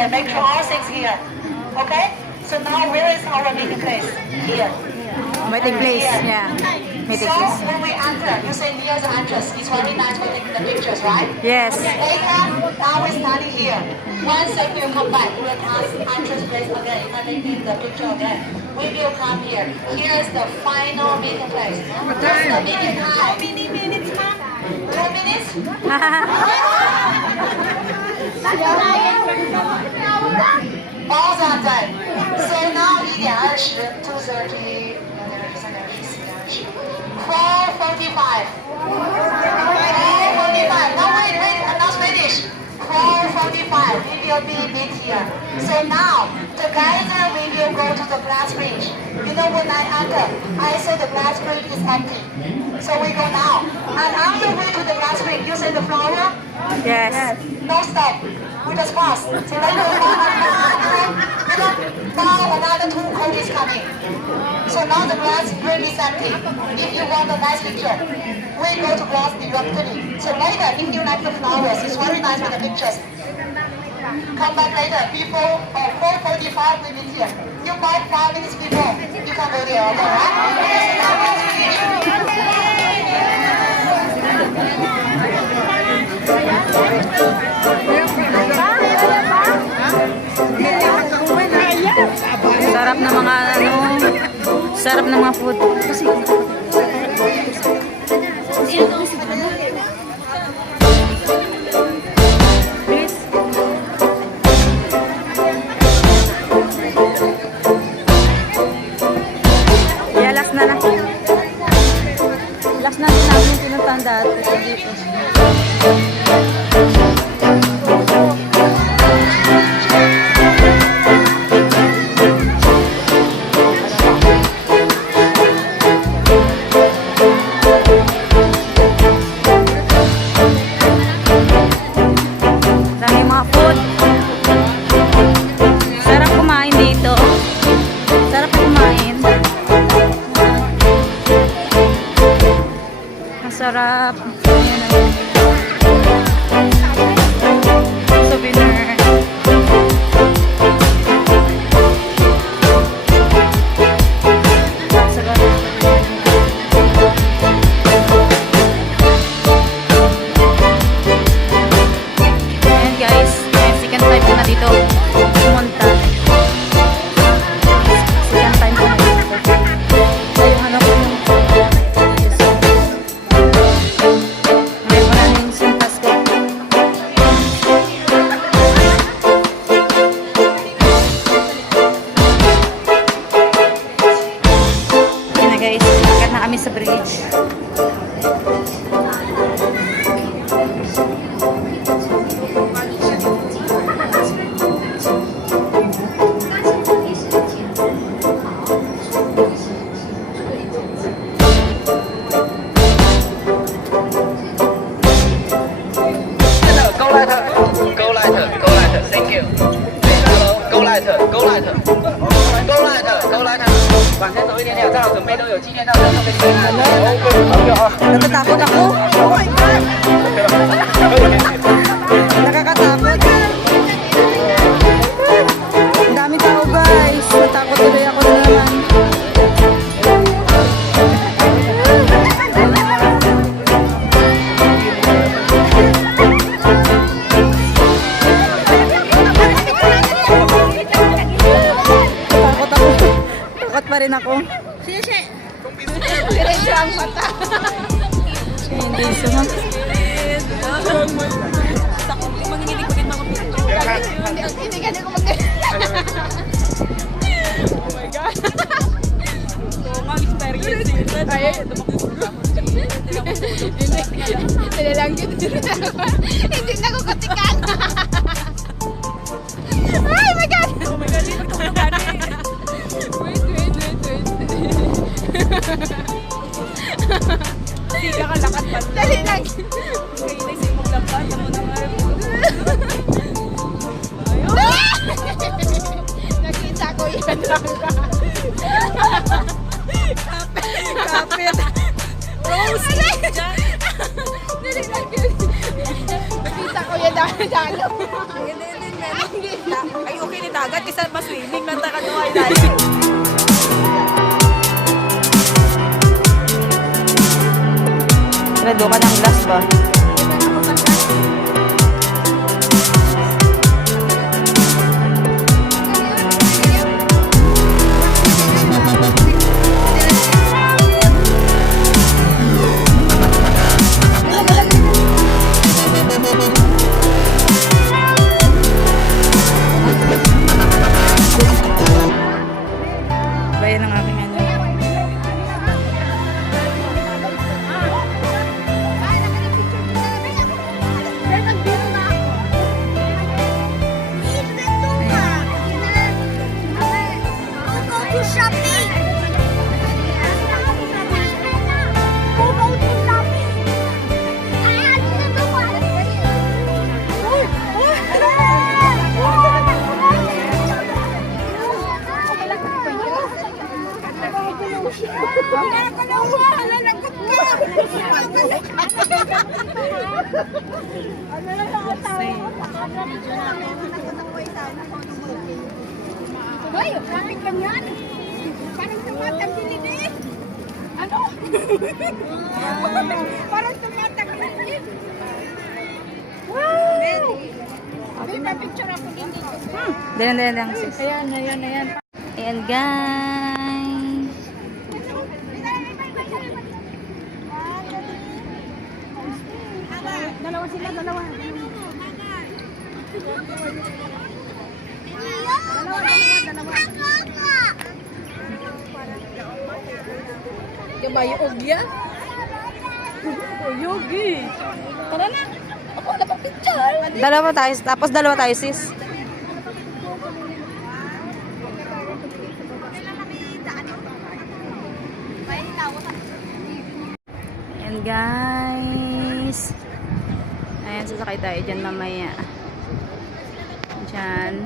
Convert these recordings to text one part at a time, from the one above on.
here. Make sure all things here. Okay? So now where is our meeting place? Here. Meeting place, yeah. Meeting So place. when we enter, you say near the entrance. It's very nice for taking the pictures, right? Yes. Later, now we're standing here. Once you come back, we will pass entrance place again and taking the picture again. We will come here. Here is the final meeting place. What's the meeting time? How many minutes, ma'am? 2 minutes? All that time. So now 1:20, 2:30, 4:45. 4:45. No, wait, I'm not finished. 4:45. We will be meet here. So now, together we will go to the glass bridge. You know when I enter, I say the glass bridge is empty. So we go now. And on the way to the glass bridge, you say the flower? Yes. No stop. We just pass. So later now another 2 coaches coming. So now the glass bridge is empty. If you want a nice picture, we go to glass directly. So later, if you like the flowers, it's very nice for the pictures. Come back later. Before 4:45 we meet here. You buy 5 minutes before. You can go there, okay, right? Sarap na mga sarap na mga food. Yeah, last na. Last na din namin yung pinuntahan dati dito. Dami mga food. Sarap kumain dito. Sarap kumain. Masarap. Ayan o. Souvenir. Ayan guys, second time ko na dito pumunta. Second time ko na dito. So yung ano ko may maraming sintas ko. Ayan na guys, lakad na kami sa bridge. Go lighter, thank you. Hello, go lighter.往前走一点点，正好准备都有纪念照片送给你们。Natatakot ako. Oh my God! Nakakatakot. Ang dami tao guys. Natakot tuloy ako na naman. Takot ako. Takot pa rin ako. Diretso ang mata. Hindi sumang. Manginginig ko din mga hindi ka na ko mag- Oh my God. So, mag-experience yun. Hindi lang yun. Hindi na ko kutikan. Oh my God! Oh my God, dito ko Wait. Hindi ka kalakad pa. Dali lang. Kaya na siya maglakad. Ako naman. Nakita ko yan lang ka. Kapit. Rose. Dali lang yun. Nakita ko yan dalo. Ay, okay ni dagat. Kasi mas-swimming lang tayo kanuhay dahil. Rado ka ng glass ba? Bayan ang aking ano. Hoy, traffic lang yan. Parang tumatagilid eh. Ano? Parang tumatagilid. Wow! May picture ako din dito. Dalang sis. Ayan, guys. Dalawa sila, dalawa. Yung ba yung ogya? Yogi. Tara na. Ako na pang picture. Dalawa tayo, tapos dalawa tayo sis. Ayan guys. Ayan, sasakay tayo dyan mamaya. Dyan.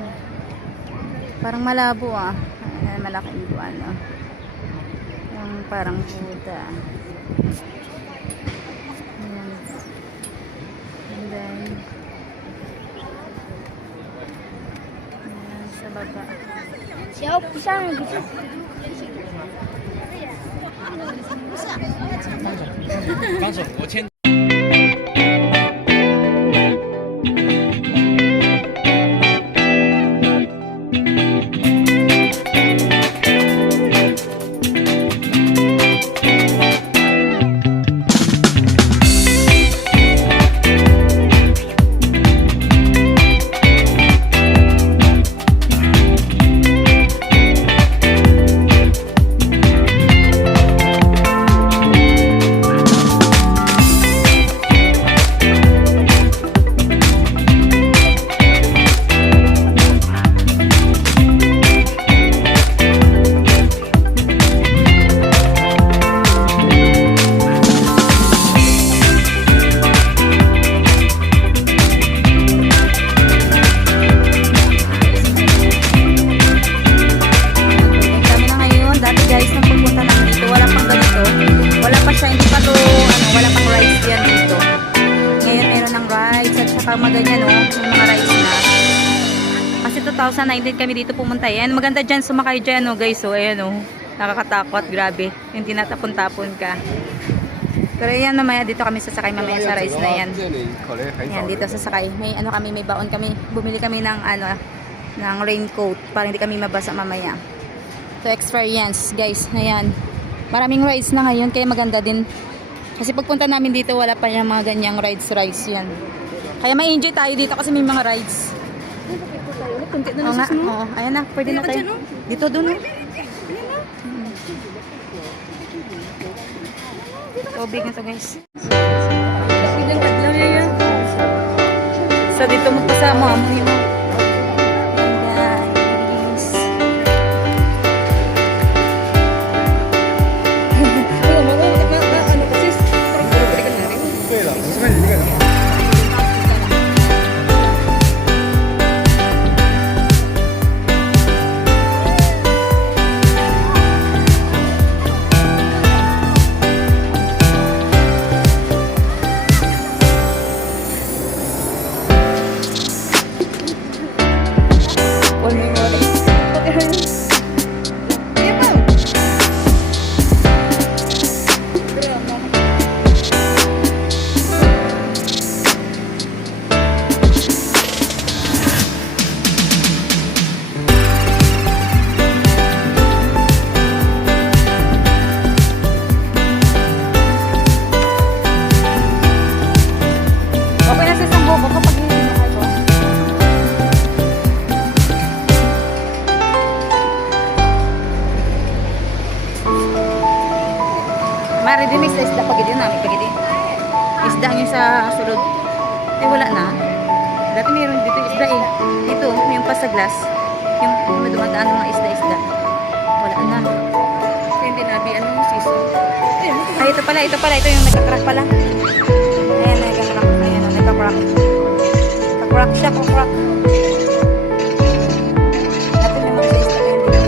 Parang malabo ah. Ayan, malaking buwan ah. Yung parang puta. Ayan. And then, ayan, sa baba. Siya, pisang. 刚手我牵。Maganyan no, yung mga rides na. Kasi 2019 kami dito pumunta. Yan, maganda dyan, sumakay dyan no guys. So, ayan no, nakakatakot, grabe. Yung tinatapon-tapon ka. Pero yan, mamaya dito kami sasakay mamaya sa rides na yan. Yan, dito sasakay. May ano kami, may baon kami. Bumili kami ng ano, ng raincoat para hindi kami mabasa mamaya. So, experience guys. Ayan. Maraming rides na ngayon, kaya maganda din. Kasi pagpunta namin dito, wala pa yung mga ganyang rides yan. Kaya ma-enjoy tayo dito kasi may mga rides. Oo nga, oo. Ayan na, pwede na tayo. Dito, doon. Tubig na to guys. So dito mo pa sa amoy mo. Nari din may isda pagidi namin pagidi. Isda niya sa sulod. Eh wala na. Dati mayroon dito isda eh. Dito, yung pasaglas. Yung may dumadaan ng mga isda-isda. Wala na. Kaya hindi nabi, ano, siso. Ay, ito pala. Ito yung nagka-crack pala. Ayan, nagka-crack. Ayan, nagka-crack. Nagka-crack siya, crack. Dati may mga isda kayo dito.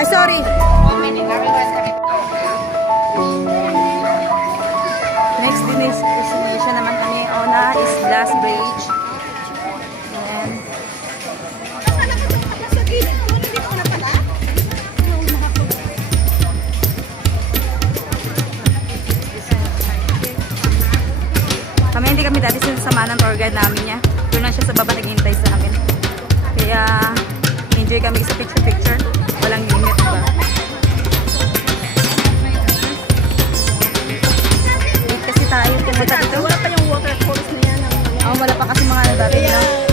Ay, sorry. Next destination naman kami, Ona, is Glass Bridge. Ayan. Sa gilid ko, hindi ko na pala. Hindi kami dati sinasama ng tour guide namin niya. Doon lang siya sa baba naghihintay sa amin. Kaya enjoy kami sa picture-picture. Walang limit, diba? Late kasi tayo pumunta dito. Wala pa yung waterfalls na yan. Wala pa kasi mga dati na.